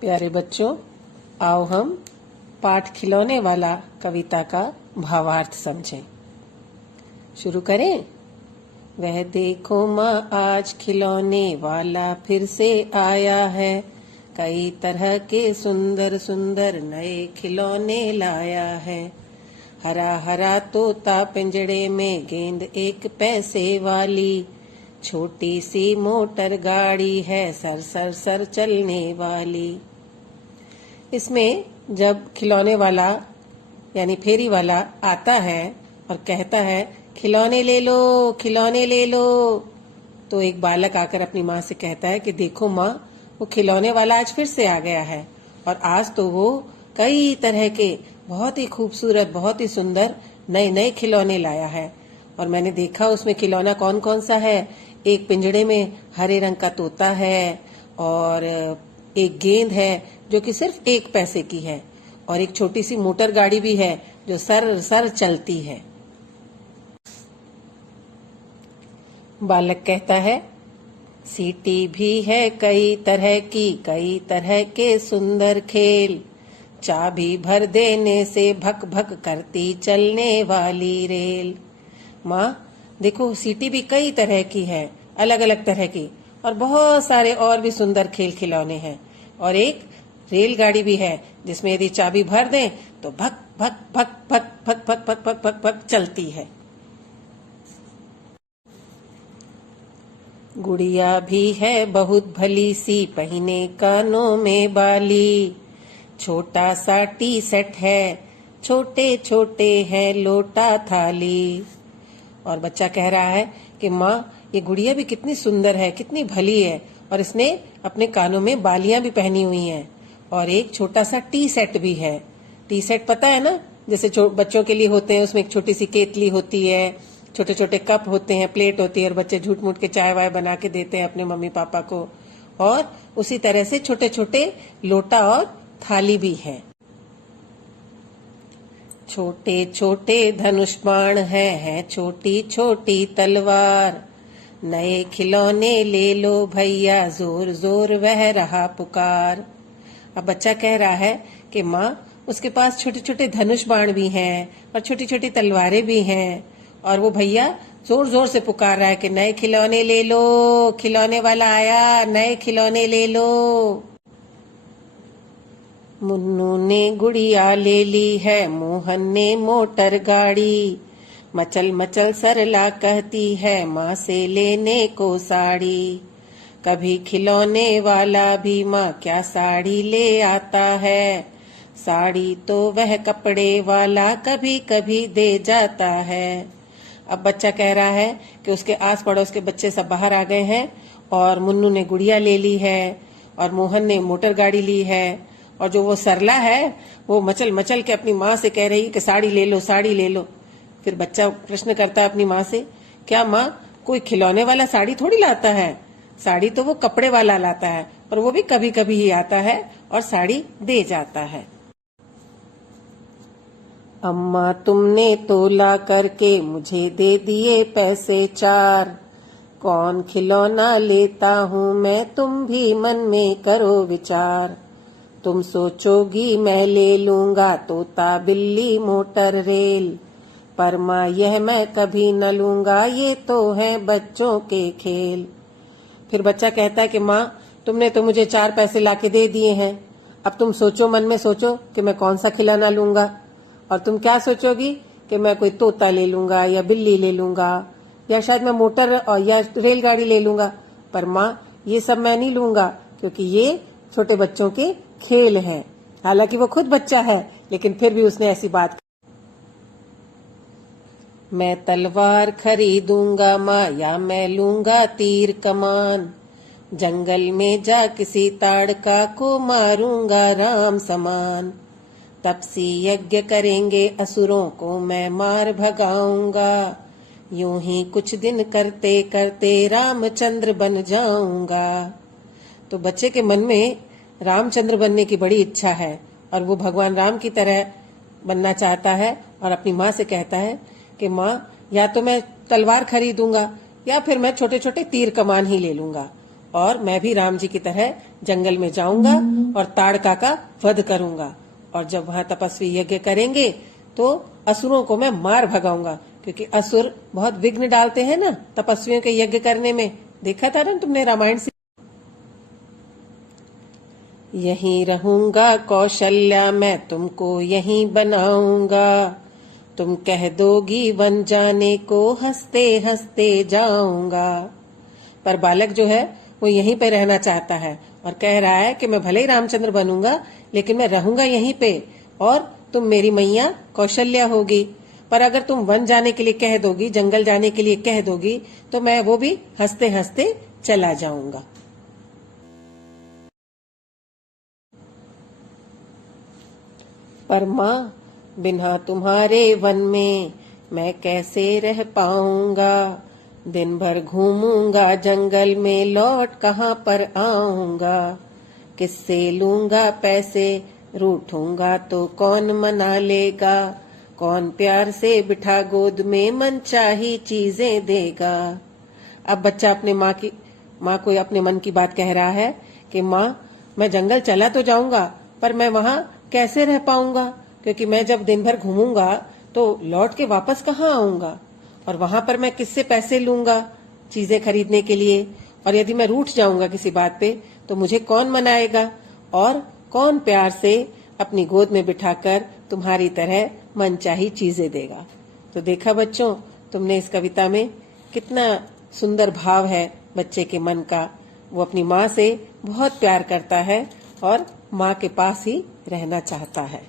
प्यारे बच्चों, आओ हम पाठ खिलौने वाला कविता का भावार्थ समझें। शुरू करें। वह देखो माँ आज खिलौने वाला फिर से आया है, कई तरह के सुंदर सुंदर नए खिलौने लाया है। हरा हरा तोता पिंजड़े में गेंद एक पैसे वाली, छोटी सी मोटर गाड़ी है सर सर सर चलने वाली। इसमें जब खिलौने वाला यानी फेरी वाला आता है और कहता है खिलौने ले लो, खिलौने ले लो, तो एक बालक आकर अपनी माँ से कहता है कि देखो माँ, वो खिलौने वाला आज फिर से आ गया है और आज तो वो कई तरह के बहुत ही खूबसूरत, बहुत ही सुंदर नए नए खिलौने लाया है। और मैंने देखा उसमें खिलौना कौन कौन सा है। एक पिंजड़े में हरे रंग का तोता है और एक गेंद है जो कि सिर्फ 1 पैसे की है और एक छोटी सी मोटर गाड़ी भी है जो सर सर चलती है। बालक कहता है सीटी भी है कई तरह की, कई तरह के सुंदर खेल, चाबी भर देने से भक भक करती चलने वाली रेल। माँ देखो, सीटी भी कई तरह की है, अलग अलग तरह की, और बहुत सारे और भी सुंदर खेल खिलौने हैं। और एक रेलगाड़ी भी है जिसमें यदि चाबी भर दें तो भक भक भक भक भक भक भक भक भक भक चलती है। गुड़िया भी है बहुत भली सी, पहने कानों में बाली, छोटा सा टी सेट है, छोटे छोटे है लोटा थाली। और बच्चा कह रहा है कि माँ, ये गुड़िया भी कितनी सुंदर है, कितनी भली है, और इसने अपने कानों में बालियां भी पहनी हुई हैं और एक छोटा सा टी सेट भी है। टी सेट पता है ना, जैसे बच्चों के लिए होते हैं, उसमें एक छोटी सी केतली होती है, छोटे छोटे कप होते हैं, प्लेट होती है और बच्चे झूठ मूठ के चाय वाय बना के देते हैं अपने मम्मी पापा को। और उसी तरह से छोटे छोटे लोटा और थाली भी है। छोटे छोटे धनुष बाण है छोटी छोटी तलवार, नए खिलौने ले लो भैया, जोर जोर वह रहा पुकार। अब बच्चा कह रहा है कि माँ, उसके पास छोटे छोटे धनुष बाण भी हैं और छोटी छोटी तलवारें भी हैं, और वो भैया जोर जोर से पुकार रहा है कि नए खिलौने ले लो, खिलौने वाला आया, नए खिलौने ले लो। मुन्नू ने गुड़िया ले ली है, मोहन ने मोटर गाड़ी, मचल मचल सरला कहती है माँ से लेने को साड़ी। कभी खिलौने वाला भी माँ क्या साड़ी ले आता है, साड़ी तो वह कपड़े वाला कभी कभी दे जाता है। अब बच्चा कह रहा है कि उसके आस पड़ोस के बच्चे सब बाहर आ गए हैं और मुन्नू ने गुड़िया ले ली है और मोहन ने मोटर गाड़ी ली है, और जो वो सरला है वो मचल मचल के अपनी माँ से कह रही कि साड़ी ले लो, साड़ी ले लो। फिर बच्चा प्रश्न करता है अपनी माँ से, क्या माँ, कोई खिलौने वाला साड़ी थोड़ी लाता है, साड़ी तो वो कपड़े वाला लाता है, और वो भी कभी कभी ही आता है और साड़ी दे जाता है। अम्मा तुमने तोला करके मुझे दे दिए पैसे 4, कौन खिलौना लेता हूँ मैं, तुम भी मन में करो विचार। तुम सोचोगी मैं ले लूंगा तोता बिल्ली मोटर रेल, पर माँ यह मैं कभी न लूंगा, ये तो है बच्चों के खेल। फिर बच्चा कहता है कि माँ, तुमने तो मुझे 4 पैसे लाके दे दिए हैं, अब तुम सोचो, मन में सोचो कि मैं कौन सा खिलौना लूंगा। और तुम क्या सोचोगी कि मैं कोई तोता ले लूंगा या बिल्ली ले लूंगा या शायद मैं मोटर और या रेलगाड़ी ले लूंगा, पर माँ ये सब मैं नहीं लूंगा क्योंकि ये छोटे बच्चों के खेल है। हालांकि वो खुद बच्चा है लेकिन फिर भी उसने ऐसी बात। मैं तलवार खरीदूंगा माँ या मैं लूंगा तीर कमान, जंगल में जा किसी ताड़का को मारूंगा राम समान, तपसी यज्ञ करेंगे असुरों को मैं मार भगाऊंगा, यूं ही कुछ दिन करते करते रामचंद्र बन जाऊंगा। तो बच्चे के मन में रामचंद्र बनने की बड़ी इच्छा है और वो भगवान राम की तरह बनना चाहता है और अपनी माँ से कहता है कि माँ, या तो मैं तलवार खरीदूंगा या फिर मैं छोटे छोटे तीर कमान ही ले लूंगा। और मैं भी राम जी की तरह जंगल में जाऊंगा और ताड़का का वध करूंगा। और जब वहां तपस्वी यज्ञ करेंगे तो असुरों को मैं मार भगाऊंगा, क्योंकि असुर बहुत विघ्न डालते हैं ना तपस्वियों के यज्ञ करने में। देखा था ना तुमने रामायण से। यहीं रहूंगा कौशल्या, मैं तुमको यहीं बनाऊंगा। तुम कह दोगी वन जाने को, हंसते हंसते जाऊंगा। पर बालक जो है वो यहीं पे रहना चाहता है और कह रहा है कि मैं भले ही रामचंद्र बनूंगा लेकिन मैं रहूंगा यहीं पे, और तुम मेरी मैया कौशल्या होगी। पर अगर तुम वन जाने के लिए कह दोगी, जंगल जाने के लिए कह दोगी, तो मैं वो भी हंसते हंसते चला जाऊंगा। पर माँ, बिना तुम्हारे वन में मैं कैसे रह पाऊंगा। दिन भर घूमूंगा जंगल में, लौट कहाँ पर आऊंगा। किससे लूंगा पैसे, रूठूंगा तो कौन मना लेगा। कौन प्यार से बिठा गोद में, मनचाही चीजें देगा। अब बच्चा अपने माँ को अपने मन की बात कह रहा है कि माँ, मैं जंगल चला तो जाऊंगा पर मैं वहां कैसे रह पाऊंगा, क्योंकि मैं जब दिन भर घूमूंगा तो लौट के वापस कहाँ आऊंगा, और वहां पर मैं किससे पैसे लूंगा चीजें खरीदने के लिए। और यदि मैं रूठ जाऊंगा किसी बात पे तो मुझे कौन मनाएगा, और कौन प्यार से अपनी गोद में बिठाकर तुम्हारी तरह मनचाही चीजें देगा। तो देखा बच्चों, तुमने इस कविता में कितना सुंदर भाव है बच्चे के मन का। वो अपनी माँ से बहुत प्यार करता है और माँ के पास ही रहना चाहता है।